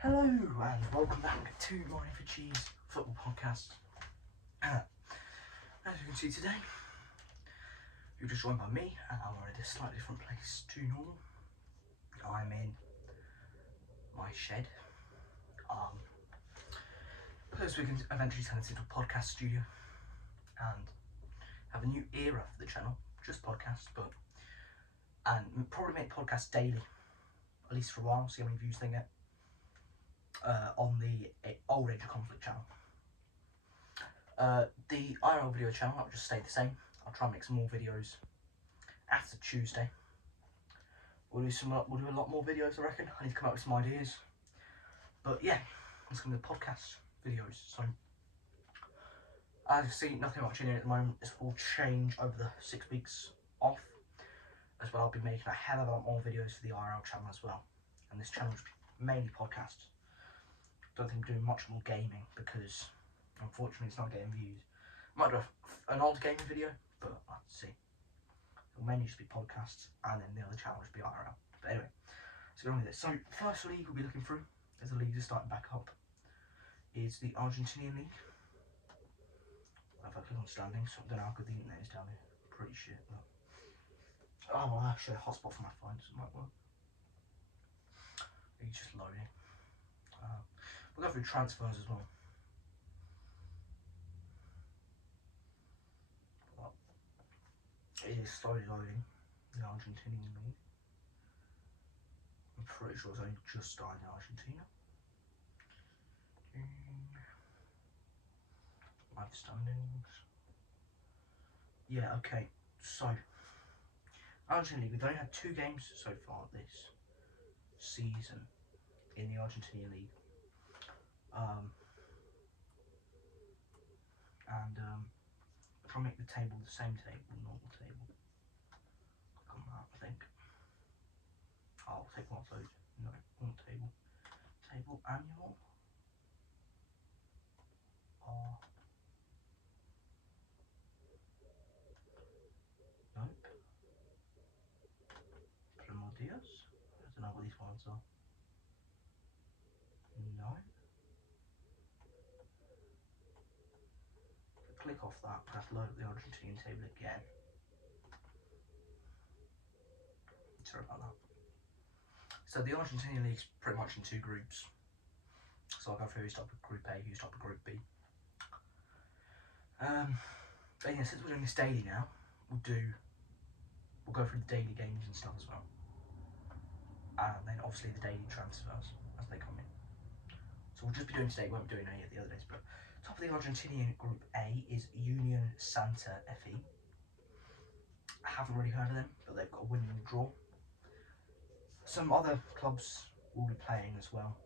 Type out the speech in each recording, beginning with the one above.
Hello and welcome back to Money for Cheese Football Podcast. As you can see today, you're just joined by me and I'm at a slightly different place to normal. I'm in my shed. Because we can eventually turn this into a podcast studio and have a new era for the channel, just podcasts, and probably make podcasts daily, at least for a while, see how many views they get. On the Old Age of Conflict channel. The IRL video channel will just stay the same. I'll try and make some more videos after Tuesday. We'll do a lot more videos, I reckon. I need to come up with some ideas. But yeah, it's going to be the podcast videos. So as you see, nothing much in it at the moment. This will change over the 6 weeks off. As well, I'll be making a hell of a lot more videos for the IRL channel as well. And this channel will be mainly podcasts. Don't think I'm doing much more gaming because unfortunately it's not getting views. Might do an old gaming video, but let's see. It'll mainly just be podcasts and then the other channel will just be IRL. But anyway, let's get on with this. So first league we'll be looking through, as the leagues are starting back up, is the Argentinian league. If I click on standings, so I don't know how good the internet is down here. Pretty shit. But... oh, well, actually a hotspot for my phone, so it might work. It's just loading. We'll go through transfers as well. It is slowly loading, the Argentinian league. I'm pretty sure it's only just starting in Argentina. Live standings. Yeah, okay, so Argentinian league, we've only had 2 games so far this season in the Argentinian league. Try and make the table the same table, normal table. Click on that, I think. Oh, table upload. No, not table. Table annual. Nope. Primordials. I don't know what these ones are. No. Click off that, I have to load up the Argentinian table again. Sorry about that. So the Argentinian league's pretty much in 2 groups. So I'll go through who's top of Group A, who's top of Group B. But yeah, since we're doing this daily now, we'll go through the daily games and stuff as well. And then obviously the daily transfers as they come in. So we'll just be doing today, we won't be doing any of the other days, but top of the Argentinian Group A is Union Santa Fe. I haven't really heard of them, but they've got a win and a draw. Some other clubs will be playing as well.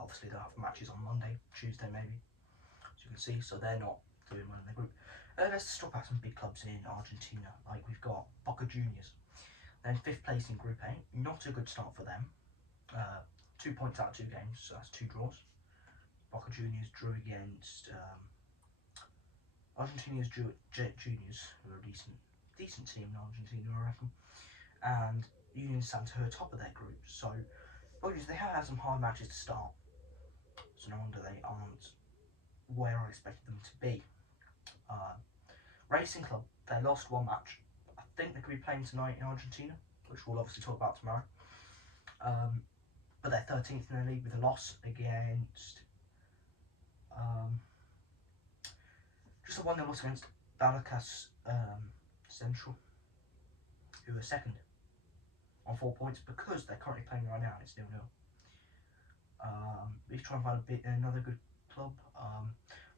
Obviously they'll have matches on Monday, Tuesday maybe, as you can see, so they're not doing well in the group. Let's just talk about some big clubs in Argentina, like we've got Boca Juniors. They're in 5th place in Group A, not a good start for them. 2 points out of 2 games, so that's 2 draws. Boca Juniors drew against Argentina's Juniors, who are a decent team in Argentina, I reckon. And Union Santa are top of their group, so they have had some hard matches to start. So no wonder they aren't where I expected them to be. Racing Club, they lost 1 match. I think they could be playing tonight in Argentina, which we'll obviously talk about tomorrow. But they're 13th in the league with a loss against just a 1-0 loss against Barracas Central, who are 2nd on 4 points because they're currently playing right now and it's 0-0. We try and find another good club.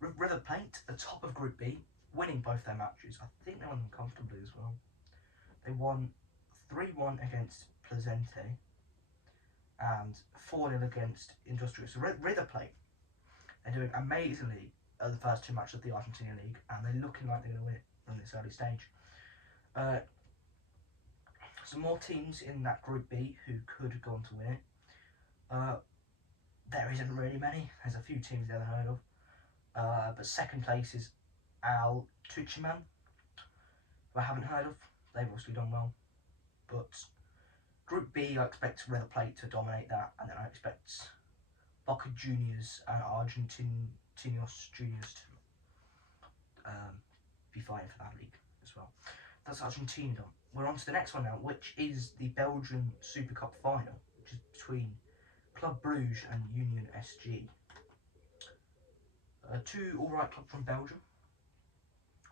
River Plate, the top of Group B, winning both their matches. I think they won them comfortably as well. They won 3-1 against Placense and 4-0 against Industrial. So River Plate, they're doing amazingly at the first 2 matches of the Argentinian League, and they're looking like they're going to win it from this early stage. Some more teams in that Group B who could go on to win it. There isn't really many. There's a few teams I haven't heard of. But 2nd place is Al Tuchiman, who I haven't heard of. They've obviously done well. But Group B, I expect River Plate to dominate that, and then I expect Boca Juniors and Argentinos Juniors to be fighting for that league as well. That's Argentina done. We're on to the next one now, which is the Belgian Super Cup final, which is between Club Bruges and Union SG. Two alright clubs from Belgium.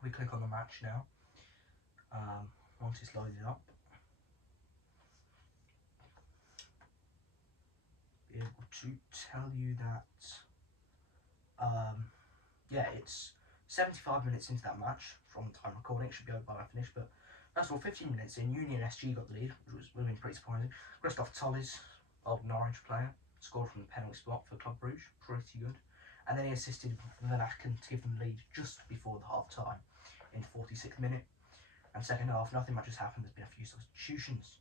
We click on the match now. Once it's loaded up, be able to tell you that yeah, it's 75 minutes into that match from the time recording. It should be over by finish, but that's all. 15 minutes in, Union SG got the lead, which would have been pretty surprising. Christophe Tolles, old Norwich player, scored from the penalty spot for Club Bruges, pretty good. And then he assisted Van Aken to give them the lead just before the half time in the 46th minute. And second half, nothing much has happened. There's been a few substitutions.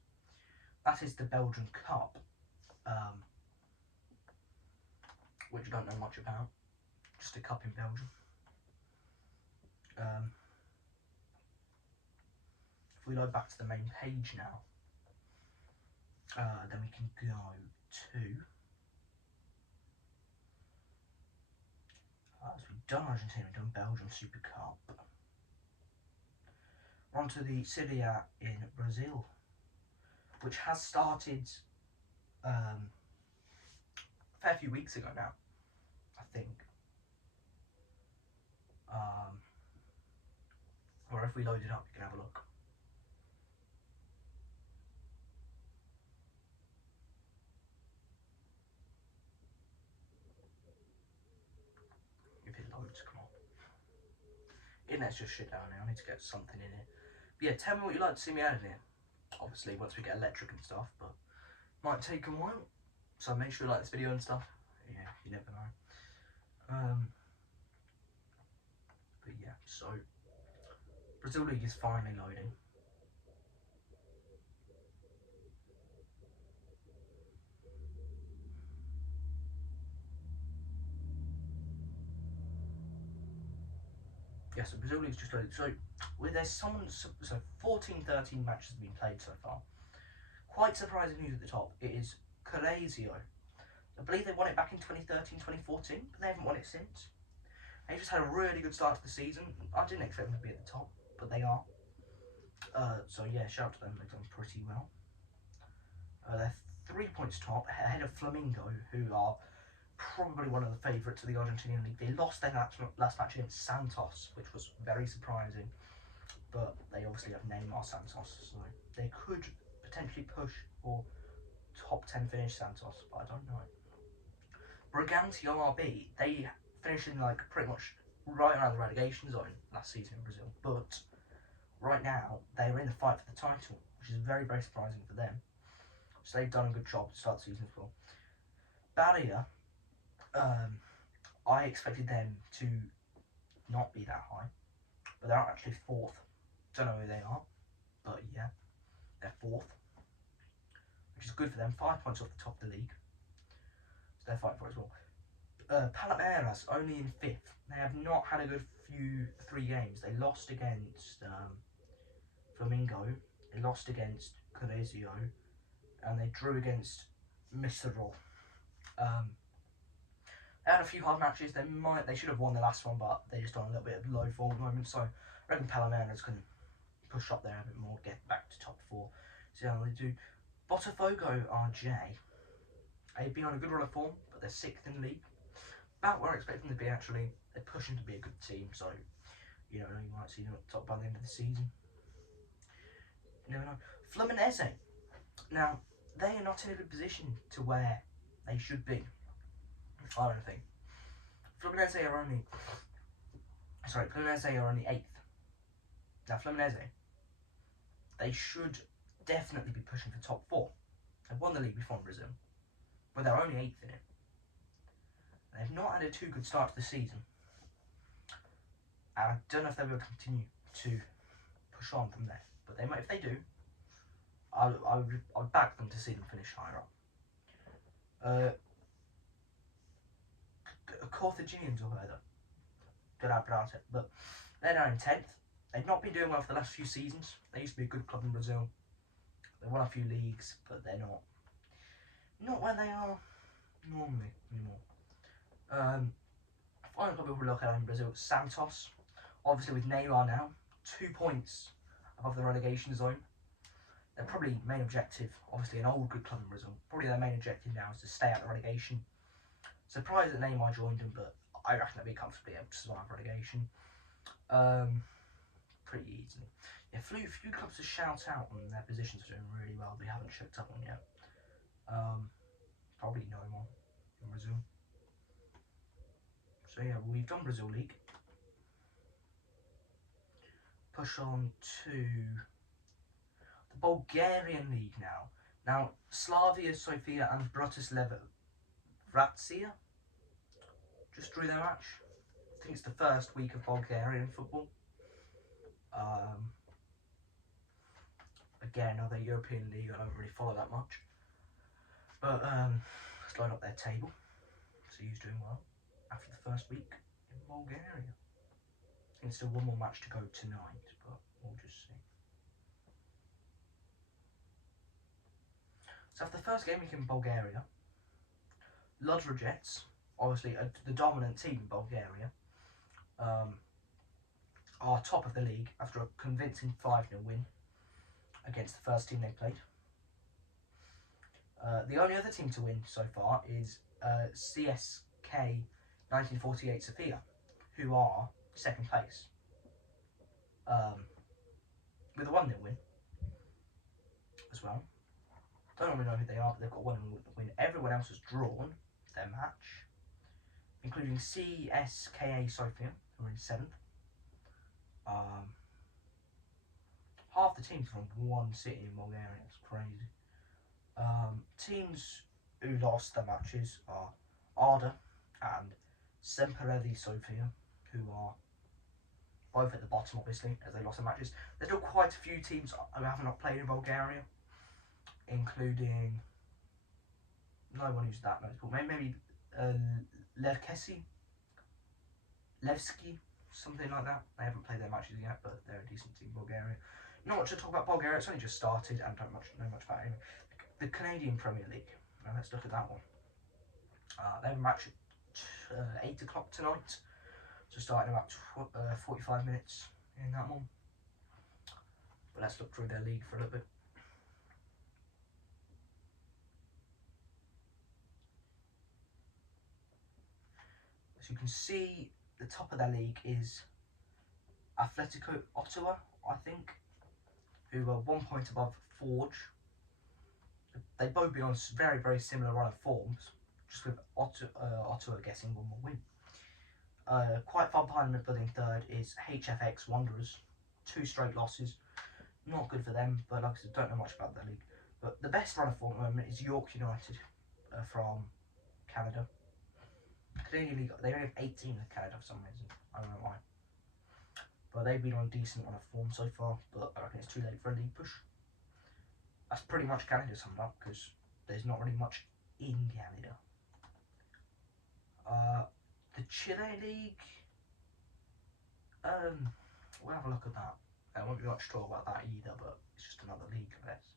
That is the Belgian Cup, which I don't know much about. Just a cup in Belgium. If we load back to the main page now, then we can go to, as we've done Argentina, we've done Belgium Super Cup. We're on to the Serie A in Brazil, which has started a fair few weeks ago now, I think. Or if we load it up, you can have a look. If it loads, come on. Internet's just shit down now, I need to get something in it. But yeah, tell me what you'd like to see me add in here. Obviously, once we get electric and stuff, but might take a while. So make sure you like this video and stuff. Yeah, you never know. But yeah, so Brazil League is finally loading. Yeah, so Brazil League's just loaded. So there's someone, so 14, 13 matches have been played so far. Quite surprising news at the top. It is Corazio. I believe they won it back in 2013, 2014, but they haven't won it since. They just had a really good start to the season. I didn't expect them to be at the top, but they are. So yeah, shout out to them. They've done pretty well. They're 3 points top, ahead of Flamengo, who are probably one of the favourites of the Argentinian league. They lost their last match against Santos, which was very surprising. But they obviously have Neymar Santos, so they could potentially push for top 10 finish Santos, but I don't know. Bragantino RB, they finished in like pretty much right around the relegation zone last season in Brazil, but right now they're in the fight for the title, which is very, very surprising for them. So they've done a good job to start the season as well. Bahia, I expected them to not be that high, but they're actually fourth. Don't know who they are, but yeah, they're fourth, which is good for them. 5 points off the top of the league, so they're fighting for it as well. Palmeiras only in fifth. They have not had a good 3 games. They lost against Flamengo, they lost against Corazio, and they drew against Missarol. They had a few hard matches. They should have won the last one, but they're just on a little bit of low form at the moment. So I reckon Palmeiras can push up there a bit more, get back to top 4. See how they do. Botafogo RJ. They've been on a good run of form, but they're 6th in the league. About where I expect them to be actually. They're pushing to be a good team, so you know, you might see them at the top by the end of the season. You never know. Fluminense. Now, they are not in a good position to where they should be. I don't think. Fluminense are only 8th. Now, Fluminense, they should definitely be pushing for top 4. They've won the league before in Brazil, but they're only 8th in it. They've not had a too good start to the season. And I don't know if they will continue to push on from there, but they might. If they do, I would back them to see them finish higher up. Carthaginians or whatever. Don't know how to pronounce it, but they're now in 10th. They've not been doing well for the last few seasons. They used to be a good club in Brazil. They won a few leagues, but they're not where they are normally anymore. Final club we'll look at in Brazil, Santos. Obviously with Neymar now, 2 points above the relegation zone. Their probably main objective, obviously an old good club in Brazil, probably their main objective now is to stay out of the relegation. Surprised that Neymar joined them, but I reckon they'll be comfortably able to survive relegation. Pretty easily. Yeah, few clubs to shout out on their positions are doing really well. They haven't checked up on yet. Probably no more in Brazil. So yeah, we've done Brazil League. Push on to the Bulgarian League now. Now, Slavia Sofia and Bratislava Vracia just drew their match. I think it's the first week of Bulgarian football. Again, another European league, I don't really follow that much. But let's load up their table. See who's doing well after the first week in Bulgaria. I think there's still one more match to go tonight, but we'll just see. So after the first game week in Bulgaria, Ludogorets, obviously the dominant team in Bulgaria, are top of the league after a convincing 5-0 win against the first team they played. The only other team to win so far is CSK 1948 Sofia, who are second place with a 1-0 win as well. Don't really know who they are, but they've got 1-0 win. Everyone else has drawn their match, including CSKA Sofia, who are in 7th. Half the teams from one city in Bulgaria. It's crazy. Teams who lost their matches are Arda and Sempereli Sofia, who are both at the bottom, obviously, as they lost their matches. There's still quite a few teams who have not played in Bulgaria, including no one who's that notable. Maybe Levski, something like that. They haven't played their matches yet, but they're a decent team in Bulgaria. Not much to talk about Bulgaria, it's only just started and don't know much about it. The Canadian Premier League, now let's look at that one. They have a match at 8 o'clock tonight, so starting about 45 minutes in that one. But let's look through their league for a little bit. As you can see, the top of their league is Atletico Ottawa, I think, who are 1 point above Forge. They've both been on very, very similar run of forms, just with Ottawa getting one more win. Quite far behind them, but in third is HFX Wanderers. 2 straight losses. Not good for them, but like I said, don't know much about their league. But the best run of form at the moment is York United from Canada. Canadian League, they only have 8 teams in Canada for some reason. I don't know why. But they've been on a decent run of form so far, but I reckon it's too late for a league push. That's pretty much Canada summed up, because there's not really much in Canada. The Chile League, we'll have a look at that. I won't be much to talk about that either, but it's just another league, I guess.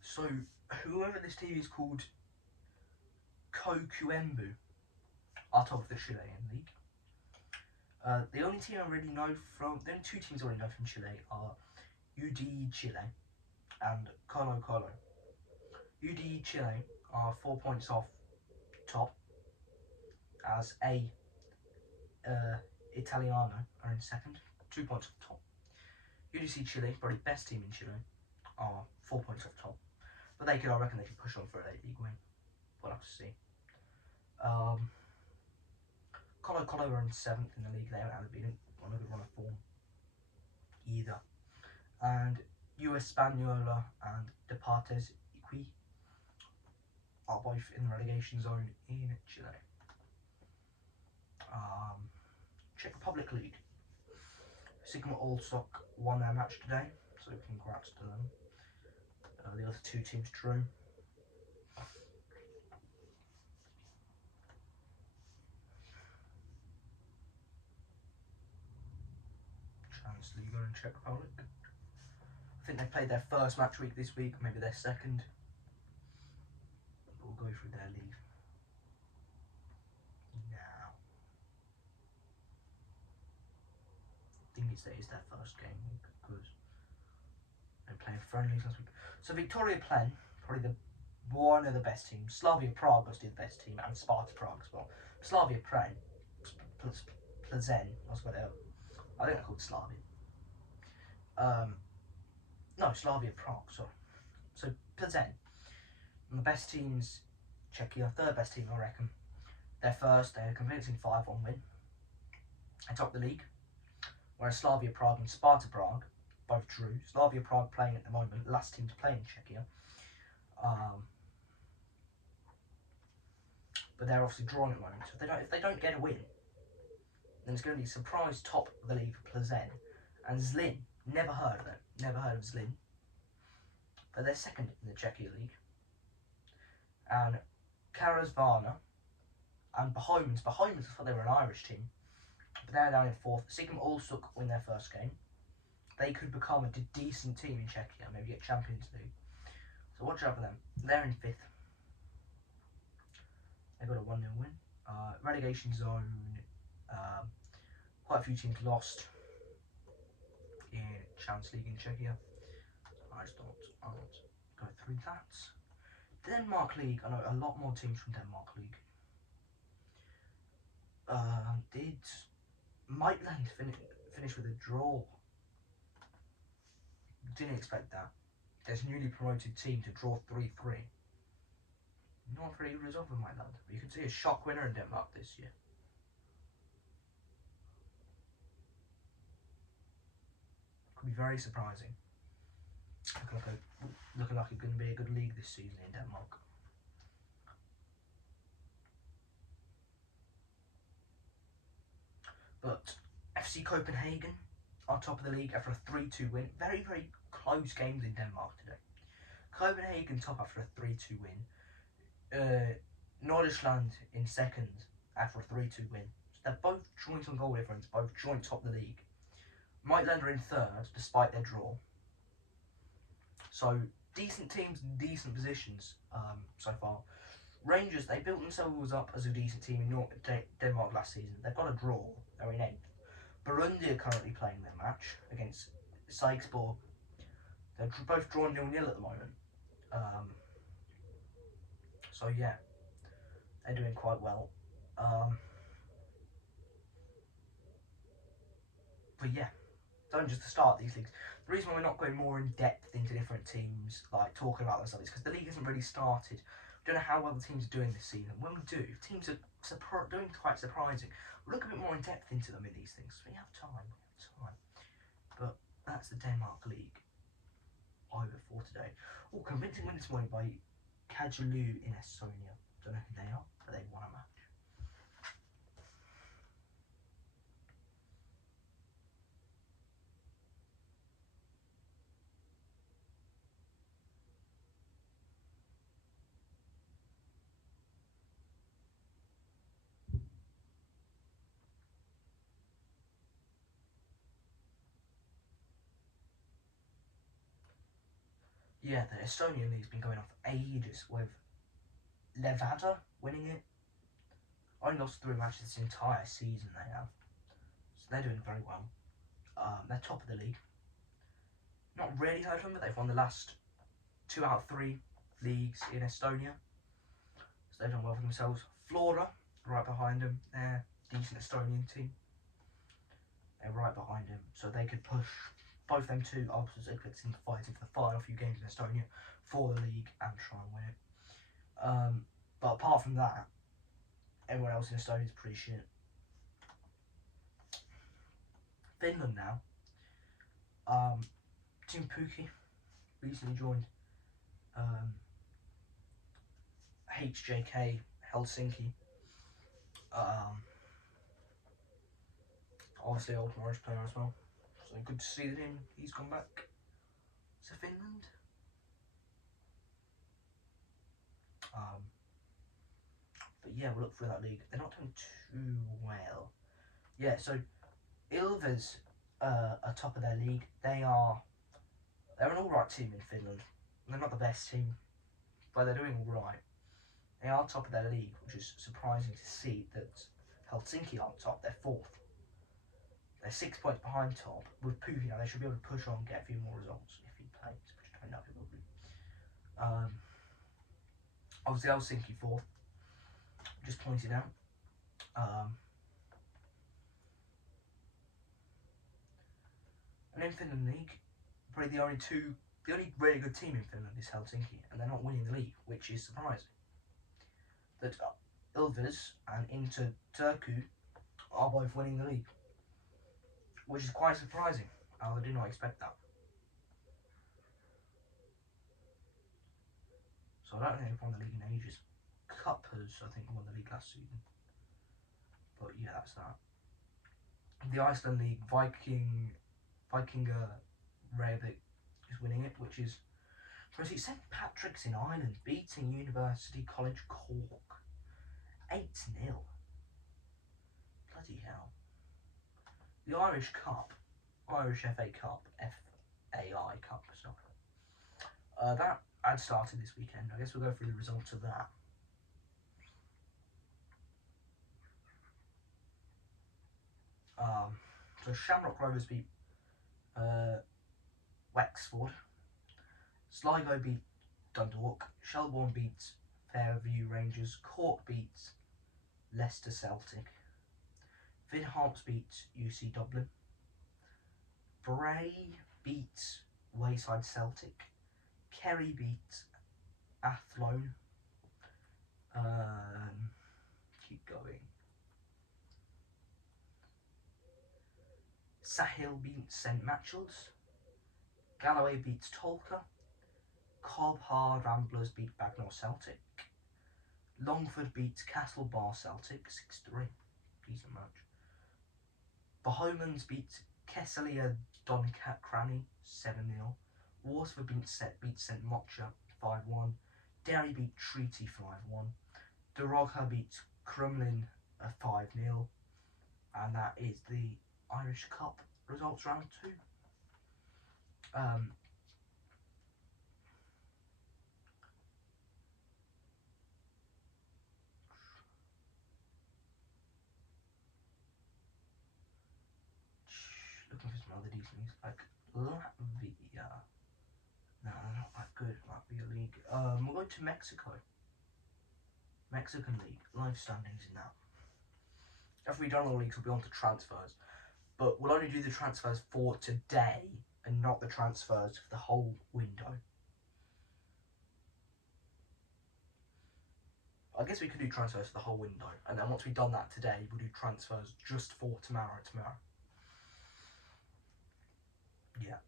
So, whoever this team is called Coquimbo are top of the Chilean league. The only team I really know from, the only 2 teams I really know from Chile are UD Chile and Colo Colo. UD Chile are 4 points off top, as Italiano are in second, 2 points off top. UDC Chile, probably best team in Chile, are 4 points off top. But I reckon they can push on for a league win. We'll have to see. Colo Colo are in 7th in the league. They haven't been on a good run of form either. And US Española and Deportes Iqui are both in the relegation zone in Chile. Czech Republic League. Sigma Allstock won their match today, so congrats to them. The other two teams drew. Liga in Czech Republic. I think they played their first match week this week, maybe their second. We'll go through their league now. I think it is their first game week because they're playing friendlies last week. So Victoria Plzen, probably one of the best teams. Slavia Prague was the best team, and Sparta Prague as well. Slavia Plzen, that's what they're. I think they're called Slavia. No, Slavia Prague, sorry. So Plzen, the best teams, Czechia, third best team, I reckon. They're a convincing 5-1 win. They top the league. Whereas Slavia Prague and Sparta Prague both drew. Slavia Prague playing at the moment, last team to play in Czechia. But they're obviously drawing at the moment. So if they don't get a win, then it's going to be a surprise top of the league for Plzen. And Zlin, never heard of them. Never heard of Zlin. But they're second in the Czechia League. And Karasvana and Bohumans. Bohumans, I thought they were an Irish team. But they're down in fourth. Sigma Allstock win their first game. They could become a decent team in Czechia. Maybe get Champions League. So watch out for them. They're in fifth. They got a 1-0 win. Relegation zone. Quite a few teams lost in Champions League in Czechia. I just thought I would go through that. Denmark League. I know a lot more teams from Denmark League. Did Midtjylland finish with a draw? Didn't expect that. There's a newly promoted team to draw 3-3. Not a very good result for Midtjylland. But you could see a shock winner in Denmark this year. Could be very surprising. Looking like it's going to be a good league this season in Denmark. But FC Copenhagen are top of the league after a 3-2 win. Very, very close games in Denmark today. Copenhagen top after a 3-2 win. Nordsjælland in second after a 3-2 win. So they're both joint on goal difference, both joint top of the league. Midtjylland are in third despite their draw. So decent teams in decent positions so far. Rangers, they built themselves up as a decent team in Denmark last season. They've got a draw. They're in 8th. Burundi are currently playing their match against Sarpsborg. They're both drawn 0-0 at the moment. So yeah, they're doing quite well. But yeah, don't just to start these leagues. The reason why we're not going more in depth into different teams, like talking about themselves, is because the league hasn't really started. We don't know how well the teams are doing this season. When we do, if teams are doing quite surprising, we'll look a bit more in depth into them in these things. We have time. But that's the Denmark League over for today. Oh, convincing win this morning by Kajalu in Estonia. Don't know who they are, but they won a match. Yeah, the Estonian League's been going on for ages, with Levada winning it. Only lost 3 matches this entire season they have. So they're doing very well. They're top of the league. Not really heard of them, but they've won the last 2 out of 3 leagues in Estonia. So they've done well for themselves. Flora, right behind them. They're a decent Estonian team. They're right behind them, so they could push both them two opposites into fighting for the final few games in Estonia for the league and try and win it. But apart from that, everyone else in Estonia is pretty shit. Finland now. Team Pukki recently joined HJK Helsinki. Obviously, old Norwich player as well. So good to see that he's gone back to Finland. But yeah, we'll look through that league. They're not doing too well. Yeah, so Ilves are top of their league. They're an alright team in Finland. They're not the best team, but they're doing alright. They are top of their league, which is surprising to see that Helsinki aren't top. They're fourth. They're 6 points behind top. With Pukki now, they should be able to push on and get a few more results if he plays, which I don't know if he will do. Obviously, Helsinki fourth. Just pointed out. And in Finland League, probably the only really good team in Finland is Helsinki, and they're not winning the league, which is surprising. That Ilves and Inter Turku are both winning the league, which is quite surprising. I did not expect that. So I don't think they've won the league in ages. Cup has, I think, won the league last season. But yeah, that's that. The Iceland League, Vikingur Reykjavik is winning it, which is St Patrick's in Ireland beating University College Cork 8-0. Bloody hell. The Irish Cup, Irish FA Cup, FAI Cup, sorry. That had started this weekend. I guess we'll go through the results of that. So Shamrock Rovers beat Wexford. Sligo beat Dundalk. Shelbourne beat Fairview Rangers. Cork beat Leicester Celtic. Finn Harps beat UC Dublin. Bray beat Wayside Celtic. Kerry beat Athlone. Keep going. Sahil beat St Matchells. Galloway beats Tolka. Cobhar Ramblers beat Bagnall Celtic. Longford beats Castle Bar Celtic 6-3. Decent match. Bohomans beat Kesselia Doncranny 7-0. Warsford beat St Mocha 5-1. Derry beat Treaty 5-1. Dorogha beat Crumlin 5-0. And that is the Irish Cup results round 2. Looking for some other decent leagues like Latvia. No, not that good. Latvia League. We're going to Mexico. Mexican League. Live standings in that. After we've done all the leagues, we'll be on to transfers. But we'll only do the transfers for today and not the transfers for the whole window. I guess we could do transfers for the whole window. And then once we've done that today, we'll do transfers just for tomorrow. Yeah.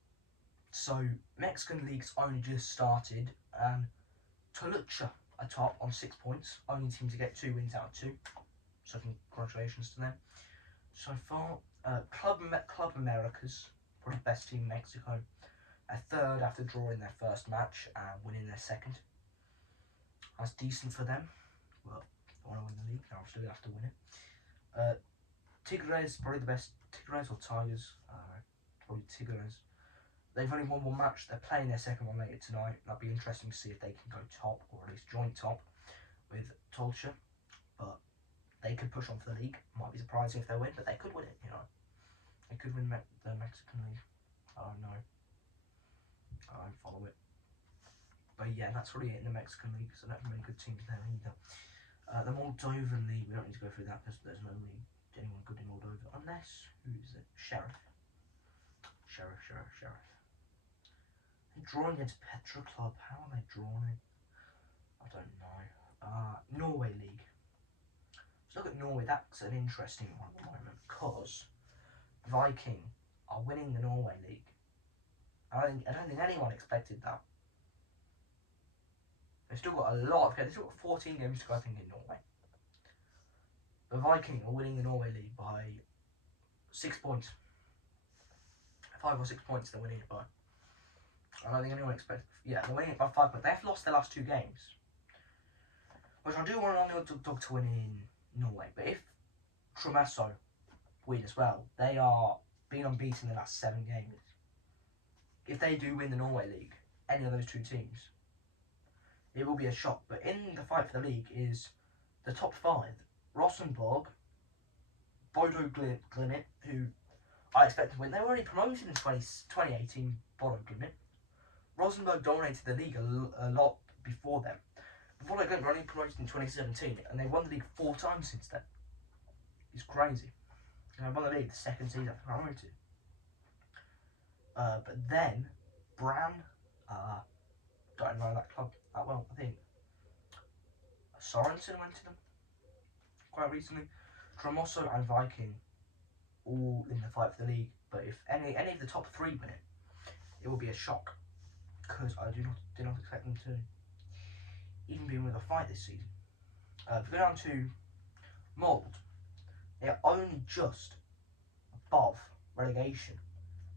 So, Mexican League's only just started. Toluca are top on 6 points. Only team to get 2 wins out of 2. So, congratulations to them. So far, Club Americas, probably the best team in Mexico. A third after drawing their first match and winning their second. That's decent for them. Well, if I want to win the league, I'll still have to win it. Tigres, probably the best. Tigres or Tigers? Probably Tigres. They've only won one match. They're playing their second one later tonight. That'd be interesting to see if they can go top, or at least joint top, with Toluca. But they could push on for the league. Might be surprising if they win, but they could win it, you know. They could win the Mexican League. I don't know. I don't follow it. But yeah, that's really it in the Mexican League, so not many good teams there either. The Moldovan League, we don't need to go through that because there's no league anyone good in Moldova. Unless, who is it? Sheriff. They're drawing against Petra Club. How are they drawing? I don't know. Norway League. Let's look at Norway. That's an interesting one at the moment because Viking are winning the Norway League. I don't think anyone expected that. They've still got they've still got 14 games to go, I think, in Norway. The Viking are winning the Norway League by 6 points. 5 or 6 points they're winning it by. I don't think anyone expects. Yeah, they're winning it by 5 points. They've lost their last 2 games, which I do want an underdog to win in Norway. But if Tromsø win as well, they are being unbeaten in the last 7 games. If they do win the Norway League, any of those 2 teams, it will be a shock. But in the fight for the league is the top 5: Rosenborg, Bodo Glimt, who I expect to win. They were already promoted in 2018, Bodo Glimt. Rosenborg dominated the league a lot before them. Bodo Glimt were only promoted in 2017, and they won the league 4 times since then. It's crazy. And I won the league the 2nd season after promoted. But then, Brann, don't know that club that well, I think. Sorensen went to them quite recently. Tromsø and Viking all in the fight for the league, but if any of the top 3 win it, it will be a shock, because I did not expect them to even be in with a fight this season. If we go down to Molde, they are only just above relegation,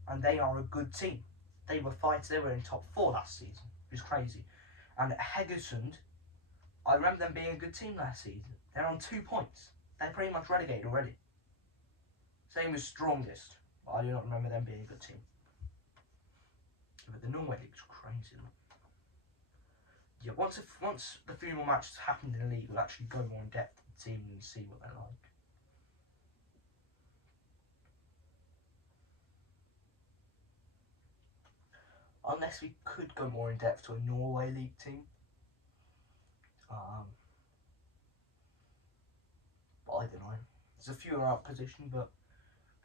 and they are a good team. They were in top 4 last season, which is crazy. And Haugesund, I remember them being a good team last season. They're on 2 points. They're pretty much relegated already. Same as Strongest, but I do not remember them being a good team. But the Norway League's crazy. Yeah, once the 3 more matches happened in the league, we'll actually go more in depth with the team and see what they're like. Unless we could go more in depth to a Norway League team. But I don't know. There's a few are out of position, but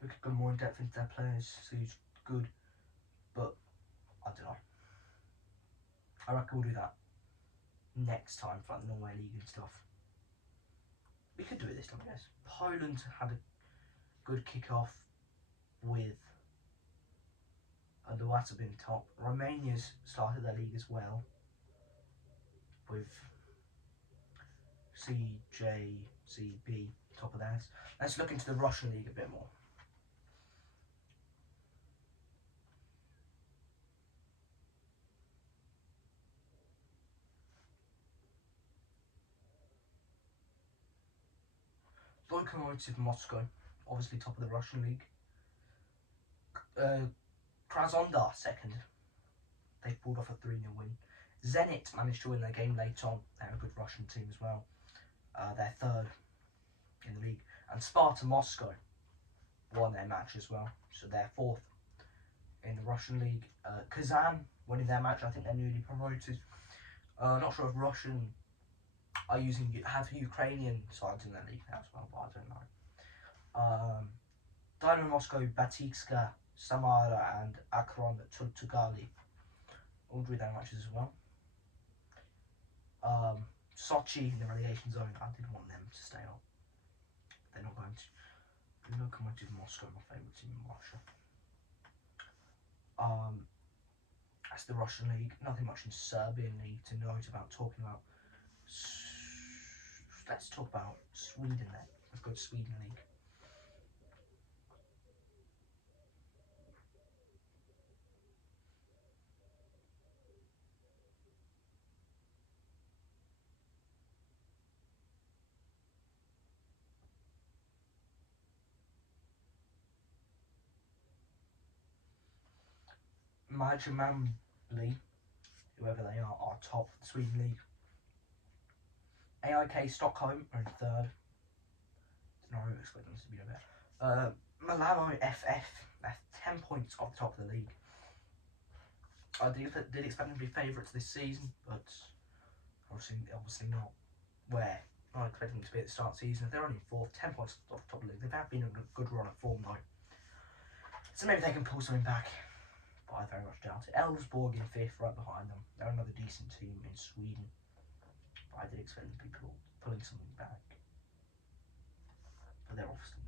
we could go more in depth into their players, see who's good. But I don't know. I reckon we'll do that next time for like the Norway League and stuff. We could do it this time, I guess. Poland had a good kick-off with the Latter being top. Romania's started their league as well with CJCB top of theirs. Let's look into the Russian league a bit more. Lokomotiv Moscow, obviously top of the Russian league. Krasnodar second. They pulled off a 3-0 win. Zenit managed to win their game late on. They're a good Russian team as well. They're 3rd in the league. And Sparta Moscow won their match as well. So they're 4th in the Russian league. Kazan winning their match. I think they're newly promoted. Not sure if Russian are have Ukrainian sides in their league now as well, but I don't know. Dynamo Moscow, Batikska, Samara and Akron Tugali all drew their matches as well. Sochi in the relegation zone, I did want them to stay up. They're not going to. Lokomotiv Moscow, my favourite team in Russia. That's the Russian league. Nothing much in Serbian league to note about talking about. Let's talk about Sweden then. Let's go to Sweden league. Majormanli, whoever they are top of the Sweden league. AIK Stockholm are in 3rd. No, I expect them to be a bit. Malamo FF, they're 10 points off the top of the league. I did expect them to be favourites this season, but obviously not. Where I expected them to be at the start of the season. They're only 4th, 10 points off the top of the league. They've been a good run of form though. So maybe they can pull something back. But I very much doubt it. Elfsborg in 5th, right behind them. They're another decent team in Sweden. But I did expect them to be pulling something back. But they're obviously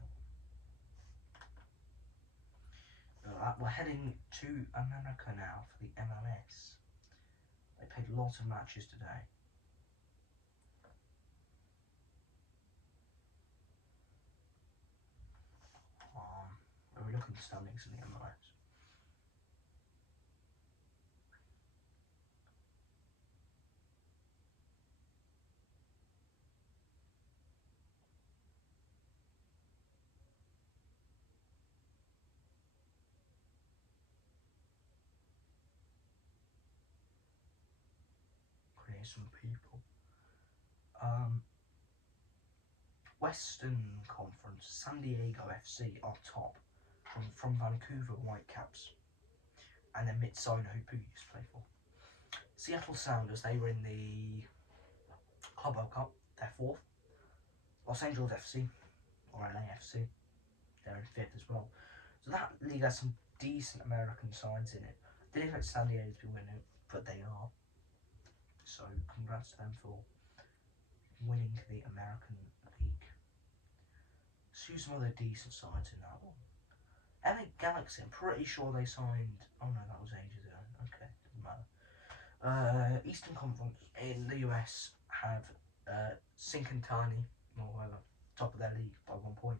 not. We're heading to America now for the MLS. They played lots of matches today. we look at the standings in the MLS. Create some people. Western Conference, San Diego FC are top from Vancouver Whitecaps, and then Mitsubishi, who used to play for. Seattle Sounders, they were in the Club World Cup, they're 4th. Los Angeles FC, or LAFC, they're in 5th as well. So that league has some decent American sides in it. Didn't expect San Diego to be winning, but they are. So congrats to them for winning the American League. See some other decent sides in that one. LA Galaxy, I'm pretty sure they signed. Oh no, that was ages ago. Okay, doesn't matter. Eastern Conference in the US have Cincinnati, or whatever, top of their league by 1 point.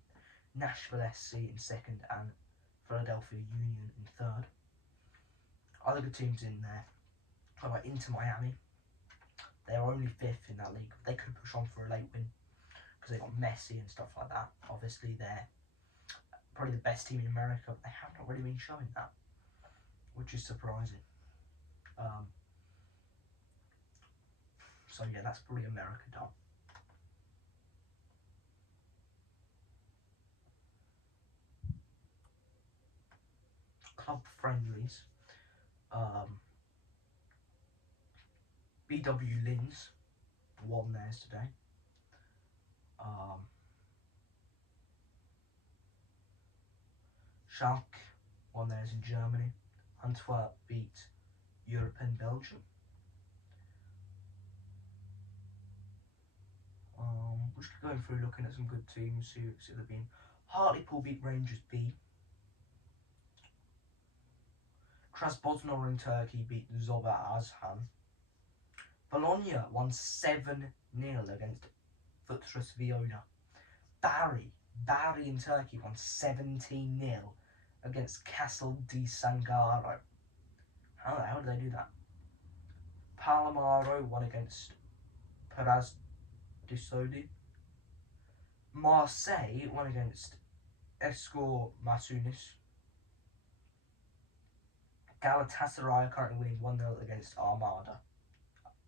Nashville SC in 2nd, and Philadelphia Union in 3rd. Other good teams in there are like Inter Miami. They are only 5th in that league. They could push on for a late win because they got Messi and stuff like that. Obviously, they're probably the best team in America, but they have not really been showing that, which is surprising. So yeah, that's probably America done. Club friendlies. BW Linz won theirs today. Schalke won theirs in Germany. Antwerp beat Europe and Belgium. Just going through looking at some good teams who they've been. Hartlepool beat Rangers B. Trabzonspor in Turkey beat Zoba Azhan. Bologna won 7-0 against Futures Viona. Bari in Turkey won 17-0 against Castel di Sangaro. How the hell did they do that? Palermo won against Peraz di Sodi. Marseille won against Escor Masunis. Galatasaray are currently winning 1-0 against Armada.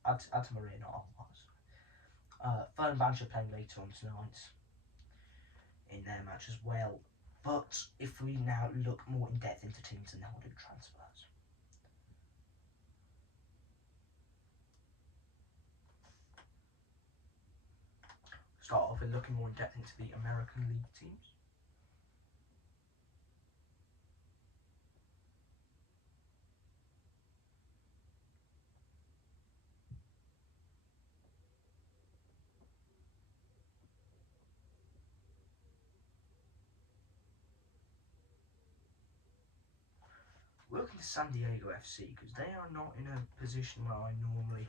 Atamarina Armada. Fenerbahce are playing later on tonight in their match as well. But if we now look more in depth into teams, and now we'll do transfers. Start off with looking more in depth into the American League teams. We're looking to San Diego FC because they are not in a position where I normally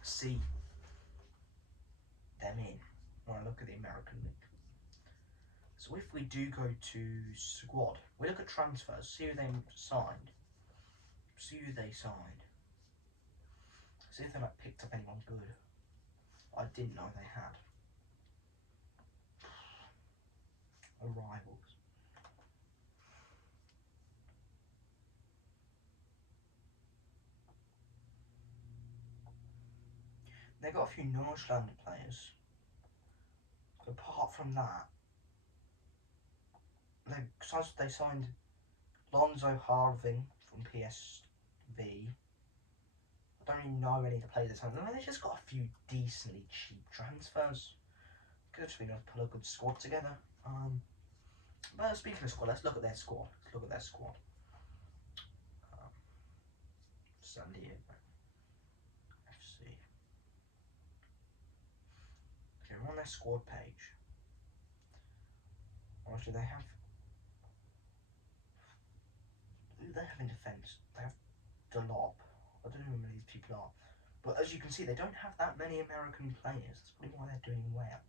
see them in when I look at the American League. So if we do go to squad, we look at transfers, see who they signed, see if they like picked up anyone good. I didn't know they had. Arrivals. They got a few Nordstrand players. Apart from that, they signed Lonzo Harving from PSV. I don't even know any of the players they signed. I mean, they just got a few decently cheap transfers. Could have just been able to put a good squad together. But speaking of squad, let's look at their squad. San Diego FC. Okay, we're on their squad page. Honestly, they have. Who they have in defence? They have Delop. I don't know who many of these people are. But as you can see, they don't have that many American players. That's probably why they're doing well.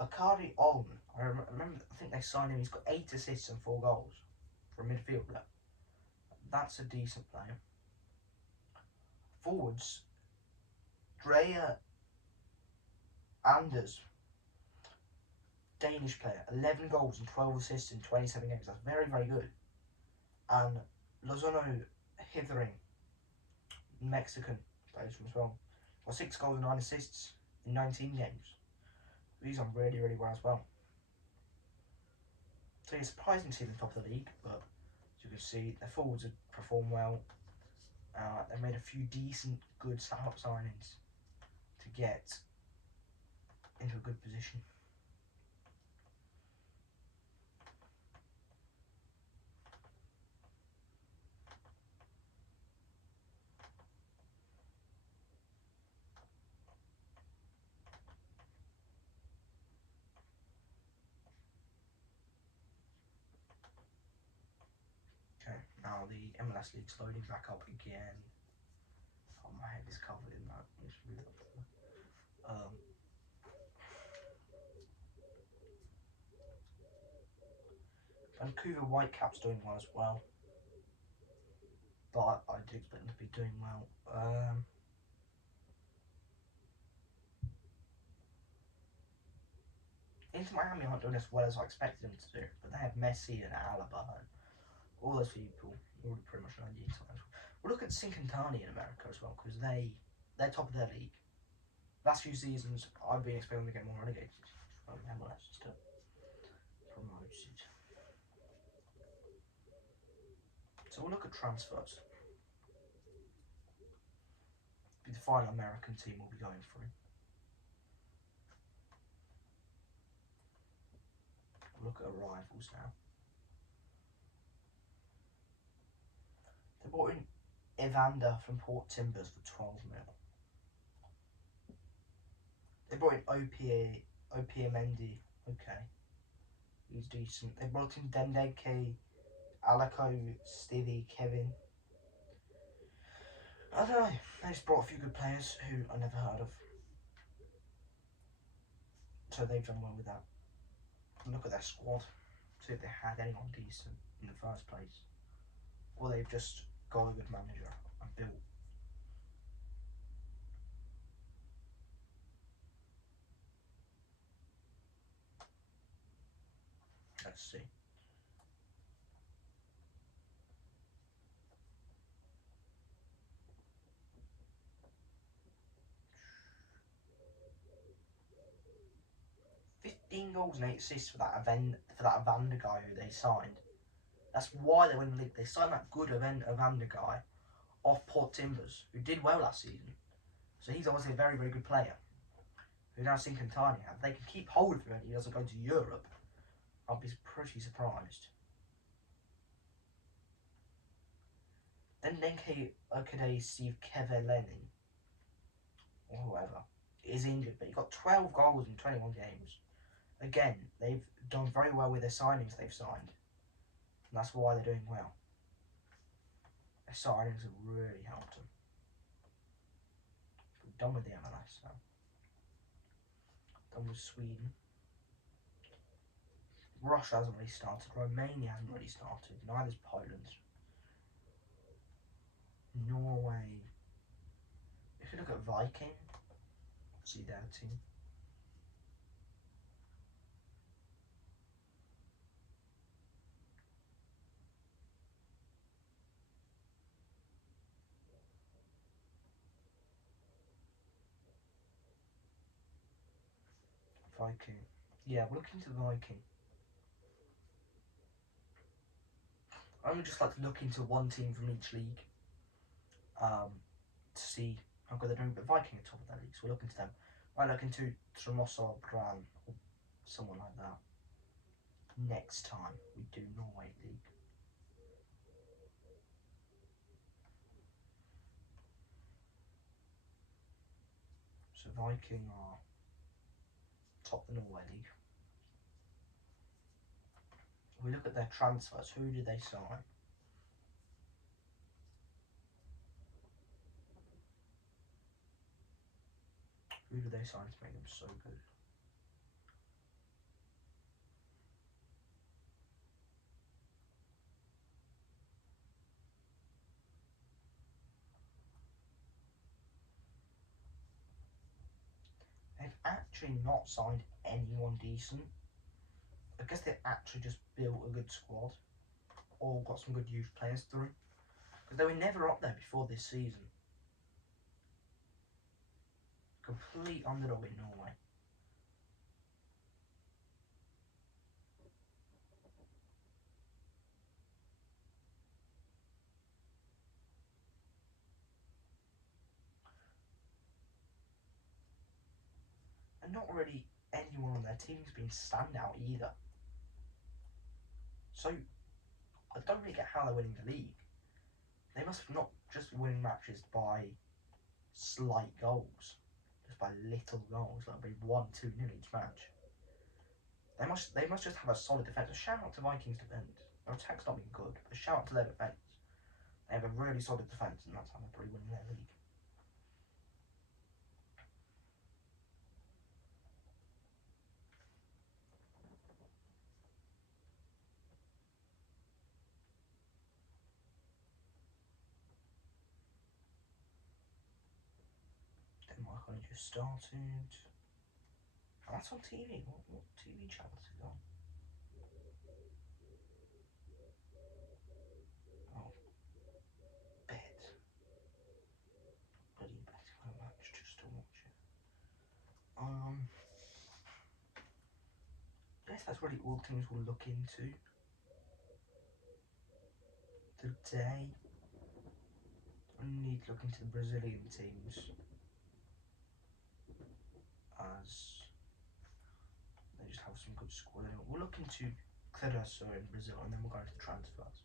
Bakari Olm, I remember, I think they signed him, he's got 8 assists and 4 goals for a midfielder. That's a decent player. Forwards, Drea Anders, Danish player, 11 goals and 12 assists in 27 games. That's very, very good. And Lozano Hithering, Mexican, plays from as well. Got 6 goals and 9 assists in 19 games. He's done really, really well as well. So it's surprising to see them top of the league, but as you can see, their forwards have performed well. They made a few decent, good signings to get into a good position. Okay, now the MLS League's loading back up again. Oh, my head is covered in that. Vancouver Whitecaps doing well as well, but I do expect them to be doing well. Inter Miami aren't doing as well as I expected them to do, but they have Messi and Alaba and all those people. You already pretty much know the inside. We'll look at Cincinnati in America as well, because they're top of their league. Last few seasons, I've been expecting them to get more relegated. MLS still promoted. So we'll look at transfers. Be the final American team we'll be going through. We'll look at arrivals now. They brought in Evander from Port Timbers for 12 mil. They brought in Opiamendi. Okay, he's decent. They brought in Dendeke, Alaco, Stevie, Kevin. I don't know. They just brought a few good players who I never heard of. So they've done well with that. And look at their squad. See if they had anyone decent in the first place. Or they've just got a good manager and built. Let's see. Goals and 8 assists for that Evander guy who they signed. That's why they win the league. They signed that good Evander guy off Port Timbers, who did well last season. So he's obviously a very, very good player. Who now Cincinnati have. They can keep hold of him and he doesn't go to Europe. I'll be pretty surprised. Then Nenke Okade Steve Keveleni, or whoever, is injured, but he got 12 goals in 21 games. Again, they've done very well with their signings they've signed. And that's why they're doing well. Their signings have really helped them. We're done with the MLS now. Done with Sweden. Russia hasn't really started. Romania hasn't really started. Neither's Poland. Norway. If you look at Viking, see their team. Viking. Yeah, we'll look into Viking. I would just like to look into one team from each league to see how good they're doing. But Viking are top of their league, so we'll look into them. I might look into Tromsø Brann or someone like that next time we do Norway League. So Viking are top of the Norway League. We look at their transfers. Who did they sign? Who did they sign to make them so good? actually not signed anyone decent. I guess they actually just built a good squad, or got some good youth players through, because they were never up there before this season. Complete underdog in Norway. And not really anyone on their team's been standout either. So I don't really get how they're winning the league. They must not just win matches by slight goals, just by little goals, like maybe 1-2 nil each match. They must just have a solid defence. A shout out to Vikings defence. Their attack's not been good, but a shout out to their defence. They have a really solid defence, and that's how they're probably winning their league. Denmark only just started. Oh, that's on TV. What TV channel is it on? Oh, bet. Bloody betting on a match just to watch it. Yes, that's really all teams will look into today. I need to look into the Brazilian teams, as they just have some good squad. We'll look into Clarissa in Brazil, and then we'll go into the transfers.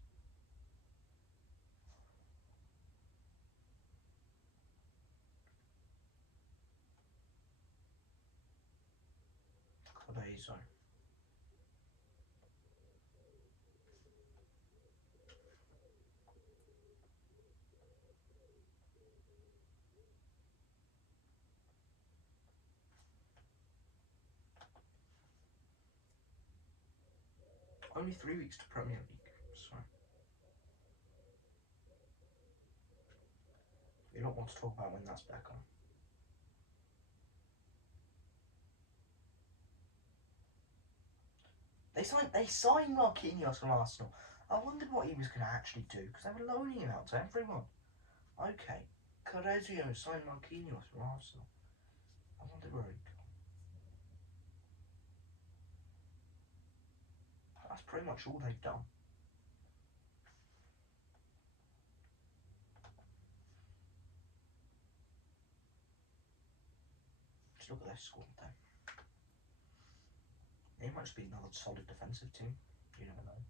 Clabezo. Only 3 weeks to Premier League, so we don't want to talk about when that's back on. They signed Marquinhos from Arsenal. I wondered what he was going to actually do, because they were loaning him out to everyone. Okay, Correzio signed Marquinhos from Arsenal. I wondered where he'd gone. That's pretty much all they've done. Just look at their squad there. It might just be another solid defensive team. You never know.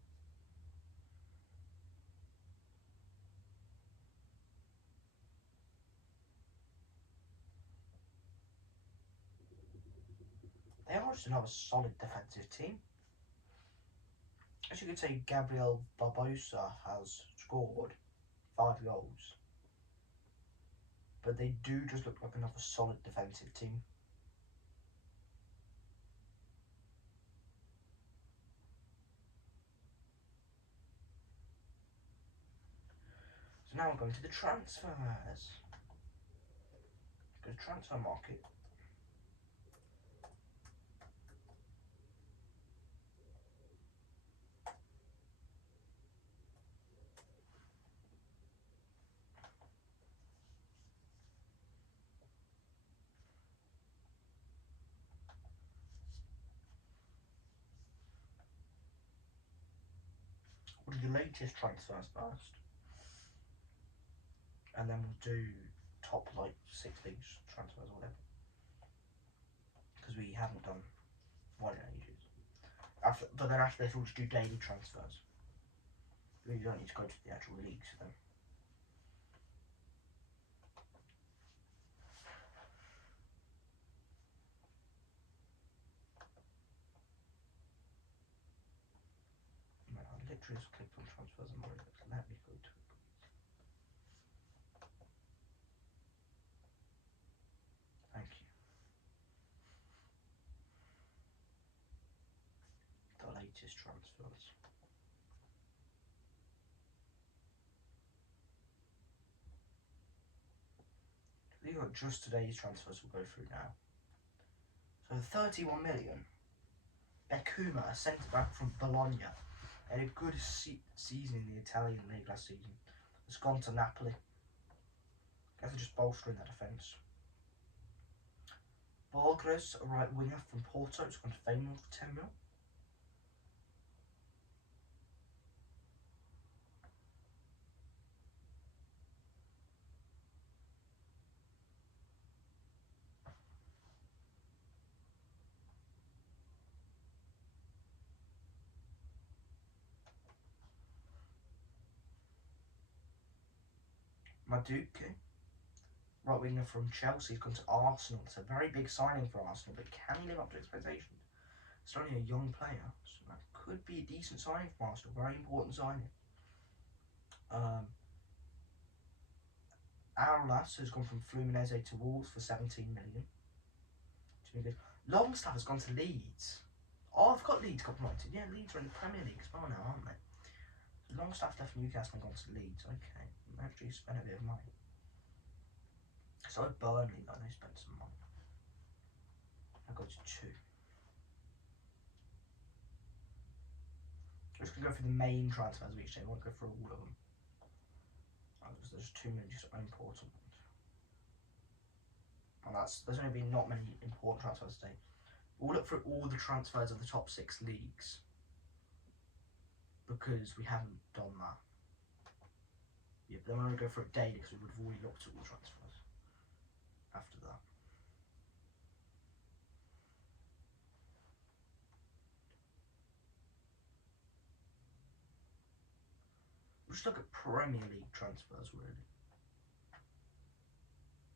They are just another solid defensive team. As you can see, Gabriel Barbosa has scored 5 goals. But they do just look like another solid defensive team. So now we're going to the transfers. Go to transfer market. We'll do the latest transfers first, and then we'll do top like 6 leagues transfers or whatever, because we haven't done one in ages. But then after this, we'll just do daily transfers. We don't need to go to the actual leagues for them. I literally just clicked on transfers and let me go to it. Thank you. The latest transfers. These are just today's transfers we'll go through now. So 31 million. Becuma, a centre-back from Bologna, had a good season in the Italian league last season. Has gone to Napoli. Guess they're just bolstering their defence. Borges, a right winger from Porto, has gone to Feyenoord for 10 mil. Madueke, right winger from Chelsea, has gone to Arsenal. It's a very big signing for Arsenal, but can he live up to expectations? It's only a young player, so that could be a decent signing for Arsenal. Very important signing. Aulas has gone from Fluminense to Wolves for 17 million. It's been good. Longstaff has gone to Leeds. Oh, I've got Leeds got promoted. Yeah, Leeds are in the Premier League as well now, aren't they? Longstaff left Newcastle and gone to Leeds. Okay, they actually spent a bit of money. So Burnley, though, they spent some money. I got to 2. I'm just going to go through the main transfers of each day. I won't go through all of them. Because there's too many just unimportant ones. And there's only been not many important transfers today. We'll look through all the transfers of the top 6 leagues, because we haven't done that. Yeah, but then we're going to go through it daily, because we would have already looked at all the transfers after that. We'll just look at Premier League transfers, really.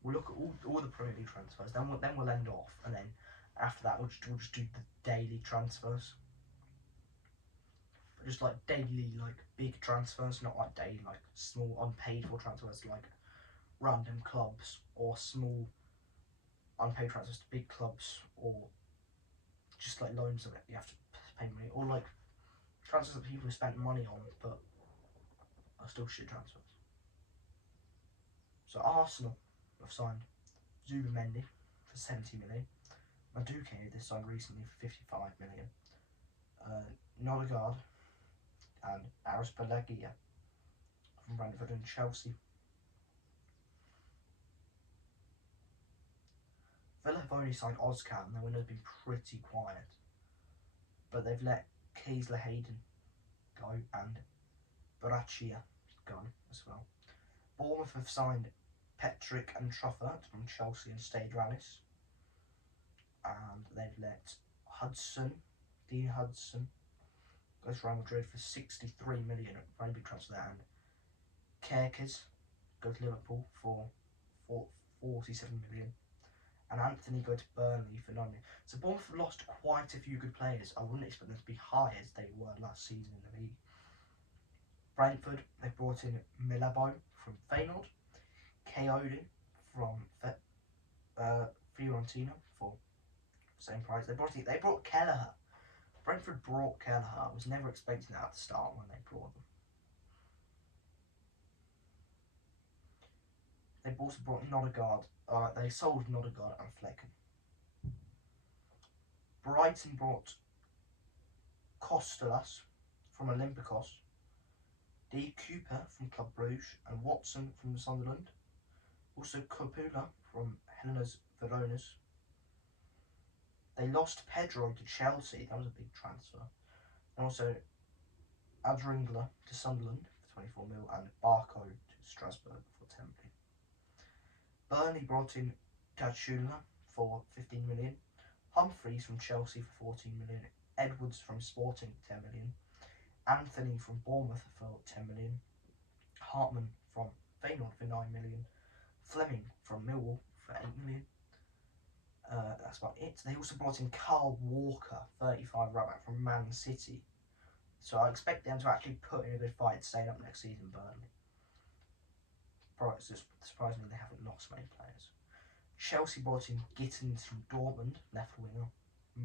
We'll look at all the Premier League transfers, then we'll end off, and then after that we'll just do the daily transfers. But just like daily, like big transfers, not like daily, like small unpaid for transfers, like random clubs, or small unpaid transfers to big clubs, or just like loans that you have to pay money, or like transfers that people have spent money on but are still shit transfers. So Arsenal have signed Zubamendi for 70 million. Madueke, they signed recently for 55 million. Nodegaard and Arizpalagia from Brentford and Chelsea. Villa have only signed Oscar, and their window's been pretty quiet. But they've let Kaiser Hayden go and Barachia go as well. Bournemouth have signed Petrick and Truffert from Chelsea and Stade Rallis. And they've let Dean Hudson, goes to Real Madrid for 63 million, a very big transfer there. And Kerkez goes to Liverpool for 47 million. And Anthony go to Burnley for 9 million. So Bournemouth have lost quite a few good players. I wouldn't expect them to be high as they were last season in the league. Brentford, they brought in Milabo from Feyenoord, Coyote from Fiorentina for the same price. They brought Kelleher. Brentford brought Kelleher. I was never expecting that at the start when they brought them. They also brought Nodegaard. They sold Nodegaard and Flecken. Brighton brought Costellas from Olympiacos, D. Cooper from Club Brugge, and Watson from Sunderland. Also Coppola from Hellas Veronas. They lost Pedro to Chelsea. That was a big transfer. And also Adringler to Sunderland for 24 mil, and Barco to Strasbourg for 10 million. Burnley brought in Gachula for 15 million. Humphreys from Chelsea for 14 million. Edwards from Sporting for 10 million. Anthony from Bournemouth for 10 million. Hartman from Feyenoord for 9 million. Fleming from Millwall for 8 million. That's about it. They also brought in Carl Walker, 35 right back from Man City. So I expect them to actually put in a good fight, staying up next season, Burnley. Surprisingly, they haven't lost many players. Chelsea brought in Gittins from Dortmund, left winger,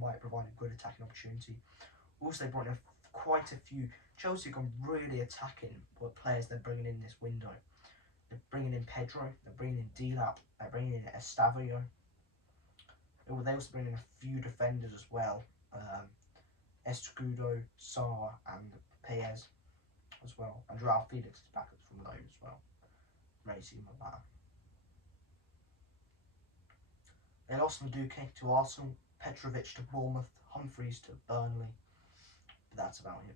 might provide a good attacking opportunity. Also, they brought in quite a few. Chelsea have gone really attacking what players they're bringing in this window. They're bringing in Pedro, they're bringing in Delap, they're bringing in Estavio. They also bring in a few defenders as well. Escudo, Sarr and Paez as well. And Joao Felix is back from loan as well. Racing Mabata. They lost Madueke to Arsenal, Petrovic to Bournemouth, Humphreys to Burnley. But that's about it.